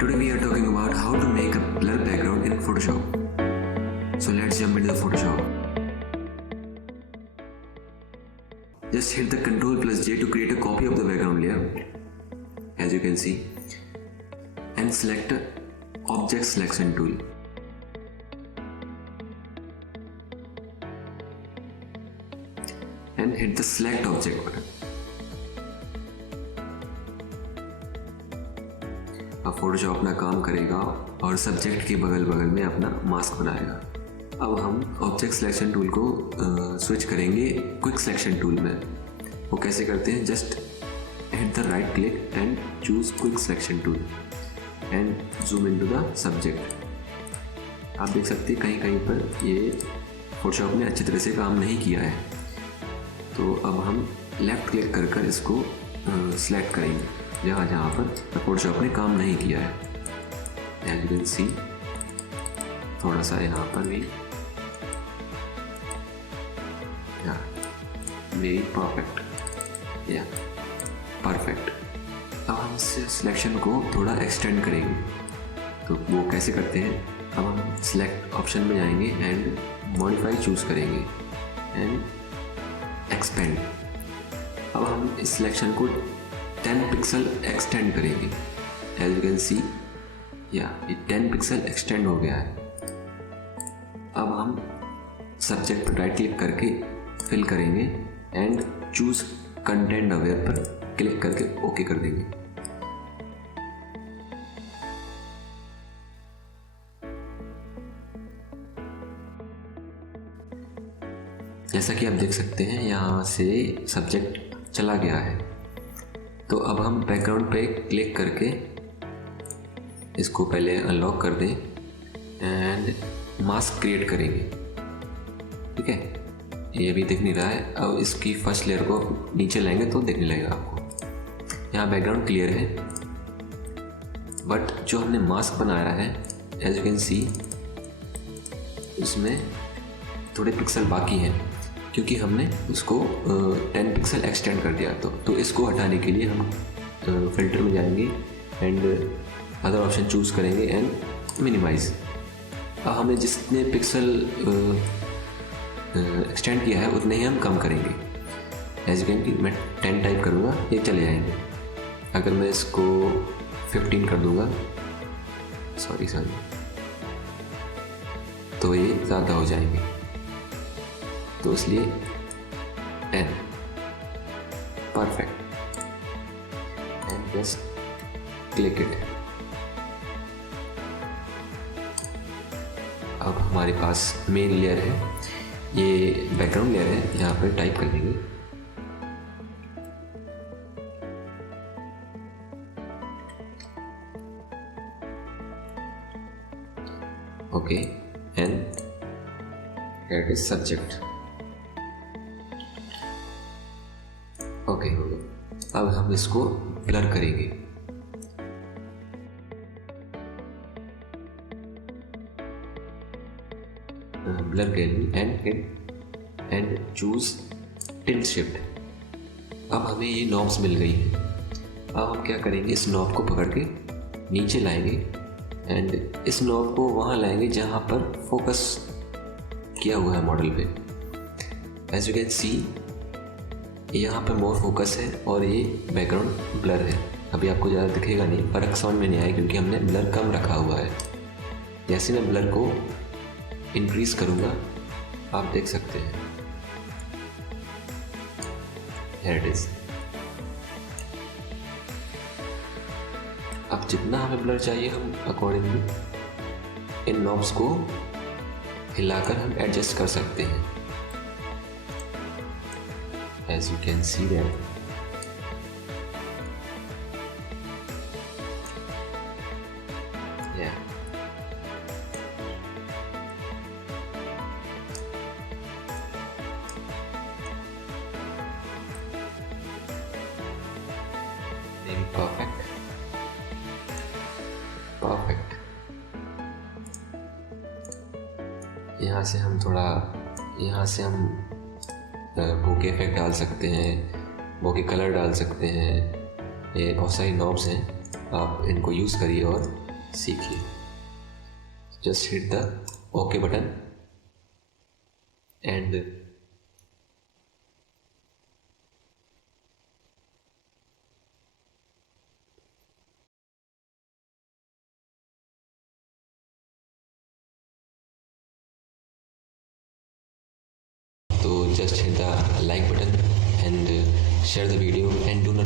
Today we are talking about how to make a blur background in Photoshop. So let's jump into the Photoshop. Just hit the Ctrl+J to create a copy of the background layer, as you can see, and select Object Selection tool. And hit the Select Object button. अब Photoshop अपना काम करेगा और subject के बगल बगल में अपना मास्क बनाएगा। अब हम ऑब्जेक्ट सिलेक्शन टूल को स्विच करेंगे क्विक सिलेक्शन टूल में। वो कैसे करते हैं? Just hit the right click and choose quick selection tool and zoom into the subject. आप देख सकते हैं कहीं कहीं पर ये फोटोशॉप ने अच्छी तरह से काम नहीं किया है, तो अब हम लेफ़्ट क्लिक कर कर इसको सिलेक्ट करेंगे जहाँ जहाँ पर फोटोशॉप ने काम नहीं किया है। एज यू कैन सी, थोड़ा सा यहाँ पर भी, वेरी परफेक्ट, या परफेक्ट। अब हम इस सिलेक्शन को थोड़ा एक्सटेंड करेंगे, तो वो कैसे करते हैं? अब हम सिलेक्ट ऑप्शन में जाएंगे एंड मॉडिफाई चूज़ करेंगे एंड एक्सपेंड। अब हम इस सिलेक्शन को 10 पिक्सल एक्सटेंड करेंगे। एज यू कैन सी, या ये 10 पिक्सल एक्सटेंड हो गया है। अब हम सब्जेक्ट पर राइट क्लिक करके फिल करेंगे एंड चूज कंटेंट अवेयर पर क्लिक करके ओके कर देंगे। जैसा कि आप देख सकते हैं यहाँ से सब्जेक्ट चला गया है। तो अब हम बैकग्राउंड पे क्लिक करके इसको पहले अनलॉक कर दें एंड मास्क क्रिएट करेंगे। ठीक है, ये अभी दिख नहीं रहा है। अब इसकी फर्स्ट लेयर को नीचे लाएंगे तो दिखने लगेगा आपको। यहाँ बैकग्राउंड क्लियर है, बट जो हमने मास्क बनाया है, एज यू कैन सी, उसमें थोड़े पिक्सल बाकी हैं क्योंकि हमने उसको 10 पिक्सल एक्सटेंड कर दिया। तो इसको हटाने के लिए हम फिल्टर में जाएंगे एंड अदर ऑप्शन चूज़ करेंगे एंड मिनिमाइज। अब हमने जितने पिक्सल एक्सटेंड किया है उतने ही हम कम करेंगे। एज यू कैन कि मैं 10 टाइप करूँगा, ये चले जाएंगे। अगर मैं इसको 15 कर दूँगा, सॉरी, तो ये ज़्यादा हो जाएंगे, तो इसलिए 10, perfect, and just click it. अब हमारे पास मेन लेयर है, ये बैकग्राउंड लेयर है, यहाँ पर टाइप कर देंगे okay and here is subject. Okay हो गया। अब हम इसको ब्लर करेंगे। Blur gallery and choose tilt shift. अब हमें ये नॉब्स मिल गई हैं। अब हम क्या करेंगे? इस नॉब को पकड़ के नीचे लाएंगे एंड इस नॉब को वहाँ लाएंगे जहाँ पर फोकस किया हुआ है मॉडल पे। एज यू कैन सी, यहाँ पर मोर फोकस है और ये बैकग्राउंड ब्लर है। अभी आपको ज़्यादा दिखेगा नहीं, फर्क समझ में नहीं आया क्योंकि हमने ब्लर कम रखा हुआ है। जैसे मैं ब्लर को इंक्रीज करूँगा, आप देख सकते हैं, हियर इट इज। अब जितना हमें ब्लर चाहिए हम अकॉर्डिंगली इन नॉब्स को हिलाकर हम एडजस्ट कर सकते हैं। As you can see that, yeah, maybe perfect. यहाँ से हम बोके इफेक्ट डाल सकते हैं, बोके कलर डाल सकते हैं। ये बहुत सारी नॉब्स हैं, आप इनको यूज़ करिए और सीखिए। Just hit the okay button and so just hit the like button and share the video and do not